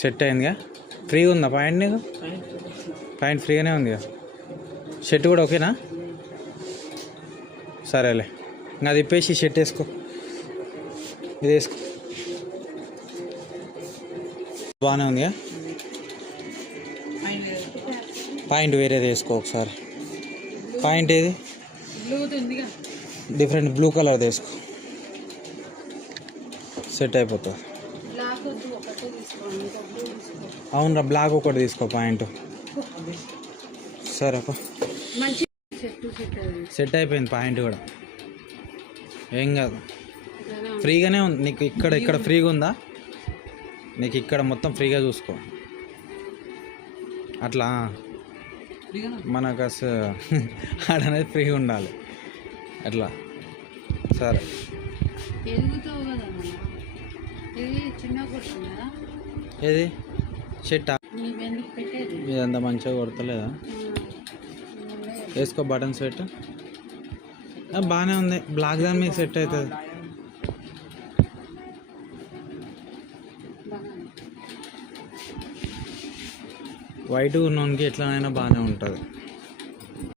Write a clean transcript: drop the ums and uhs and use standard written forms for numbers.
Set అయిందిగా. ఫ్రీగా ఉందా పాయింట్ నీకు? పాయింట్ ఫ్రీగానే ఉందిగా. షర్ట్ కూడా ఓకేనా? సరేలే, ఇంకా అది ఇప్పేసి షర్ట్ వేసుకో, ఇది వేసుకో. బాగానే ఉందిగా. పాయింట్ వేరేది వేసుకో ఒకసారి. పాయింట్ ఏది? డిఫరెంట్ బ్లూ కలర్ వేసుకో, సెట్ అయిపోతుంది. అవునరా, బ్లాక్ ఒకటి తీసుకో పాయింట్. సరే అప్ప, సెట్ అయిపోయింది పాయింట్ కూడా, ఏం కాదు. ఫ్రీగానే ఉంది నీకు. ఇక్కడ ఫ్రీగా ఉందా నీకు? ఇక్కడ మొత్తం ఫ్రీగా చూసుకో. అట్లా మనకు అసలు ఆడనేది ఫ్రీగా ఉండాలి అట్లా. సరే, ఏది షర్టా? ఇదంతా మంచిగా కొడతలేదా? వేసుకో, బటన్స్ పెట్టు. బాగానే ఉంది, బ్లాక్ దాని మీకు సెట్ అవుతుంది. వైట్ ఉన్నోనికి ఎట్లనైనా బాగానే ఉంటుంది.